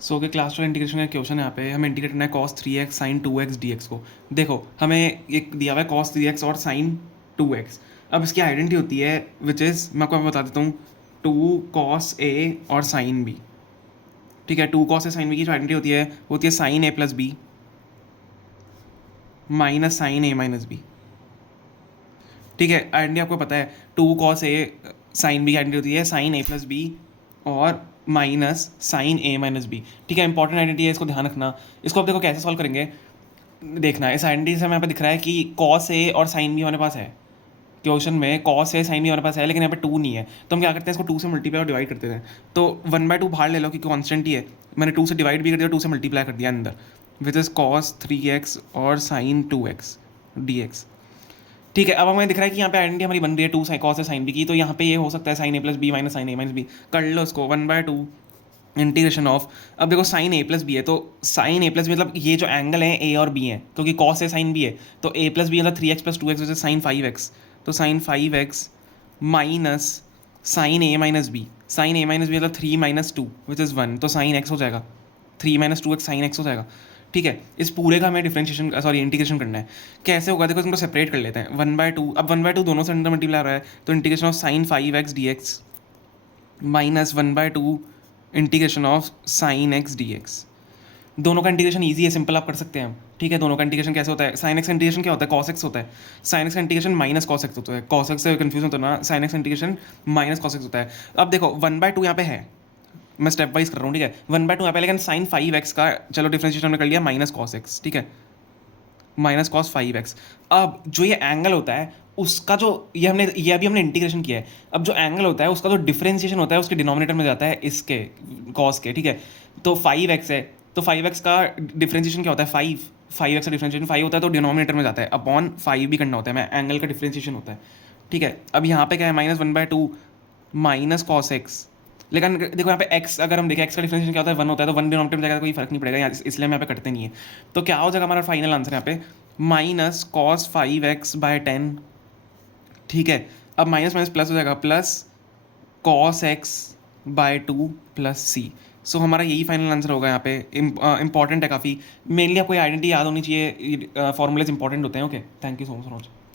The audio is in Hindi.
सो कि क्लास 12 इंटीग्रेशन का क्वेश्चन है। यहाँ पे हमें इंटीग्रेट करना है cos 3x sin 2x dx को। देखो हमें एक दिया हुआ है cos 3x और sin 2x। अब इसकी आइडेंटिटी होती है विच इज़, मैं आपको बता देता हूँ, 2 cos a और sin b। ठीक है, 2 cos a sin b की जो आइडेंटिटी होती है sin a plus B minus sine A minus B. ठीक है, आइडेंटिटी आपको पता है, 2 cos a sin b की आइडेंटिटी होती है sin a प्लस बी और minus sine A minus B. ठीक है, इंपॉर्टेंट आइडेंटिटी है, इसको ध्यान रखना। इसको आप देखो कैसे सॉल्व करेंगे, देखना इस आइडेंटिटी से हमें यहाँ पे दिख रहा है कि cos a और sin b हमारे पास है। क्वेश्चन में cos a sin b हमारे पास है, लेकिन यहाँ पे 2 नहीं है, तो हम क्या करते हैं, इसको 2 से मल्टीप्लाई और डिवाइड करते हैं। तो 1/2 बाहर ले लो क्योंकि कॉन्स्टेंट ही है। मैंने 2 से डिवाइड भी कर दिया, 2 से मल्टीप्लाई कर दिया अंदर, विच इज़ cos 3x और sin 2x dx। ठीक है, अब हमें दिख रहा है कि यहाँ पे आइडेंटिटी हमारी बन रही है 2 cos sin b की, तो यहाँ पे ये हो सकता है sin a plus B minus sine A minus B. कर लो इसको 1/2 इंटीग्रेशन ऑफ। अब देखो साइन ए प्लस बी है, तो साइन ए प्लस बी मतलब ये जो एंगल है ए और बी है, क्योंकि कॉस ए साइन बी है, तो ए प्लस बी मतलब 3x प्लस 2x वजह साइन 5x। तो sign 5x minus sine A minus B, sign A minus B मतलब 3 माइनस 2 विच इज़ 1, तो साइन एक्स हो जाएगा, 3 माइनस 2x साइन एक्स हो जाएगा। ठीक है, इस पूरे का हमें डिफरेंशिएशन सॉरी इंटीग्रेशन करना है। कैसे होगा देखो, इसको सेपरेट कर लेते हैं 1/2। अब 1/2 दोनों से अंदर मल्टीप्लाई आ रहा है, तो integration of sine 5x dx minus 1/2 integration of sine x D x. दोनों का इंटीग्रेशन ईजी है, सिंपल आप कर सकते हैं हम। ठीक है, दोनों का इंटीग्रेशन कैसे होता है, साइन एक्स का इंटीग्रेशन क्या होता है, कॉस एक्स होता है। साइन एक्स का इंटीग्रेशन माइनस कॉस एक्स होता है, कॉस एक्स से कन्फ्यूज होता है ना, साइन एक्स का इंटीग्रेशन माइनस कॉस एक्स होता है। अब देखो 1/2 यहाँ पे है, मैं स्टेप वाइज कर रहा हूँ। ठीक है, 1/2 यहाँ पे, लेकिन साइन 5x का चलो डिफ्रेंशिएशन हमने कर लिया माइनस कॉस एक्स। ठीक है, माइनस कॉस 5x। अब जो ये एंगल होता है उसका जो ये अभी हमने इंटीग्रेशन किया है, अब जो एंगल होता है उसका जो डिफरेंशिएशन होता है उसके डिनोमिनेटर में जाता है इसके कॉस के। ठीक है, तो 5x है, तो 5x का डिफरेंशिएशन क्या होता है, 5x का डिफरेंशिएशन 5 होता है, तो डिनोमिनेटर में जाता है, अपॉन 5 भी करना होता है, मैं एंगल का डिफरेंशिएशन होता है। ठीक है, अब यहाँ पे क्या है, माइनस 1/2 माइनस कॉस एक्स। लेकिन देखो यहाँ पे x, अगर हम देखें x का डिफरेंशिएशन क्या होता है, 1 होता है, तो 1 डिनोमिनेटर में जाएगा, कोई फर्क नहीं पड़ेगा, इसलिए हम यहाँ पे करते नहीं है। तो क्या हो जाएगा हमारा फाइनल आंसर यहाँ पे, माइनस कॉस 5x/10। ठीक है, अब माइनस माइनस प्लस हो जाएगा, प्लस कॉस x/2 प्लस सी। सो हमारा यही फाइनल आंसर होगा यहाँ पे। इंपॉर्टेंट है काफ़ी, मेनली आपको ये आइडेंटिटी याद होनी चाहिए, फॉर्मूलेज इंपॉर्टेंट होते हैं। Okay, thank you so much.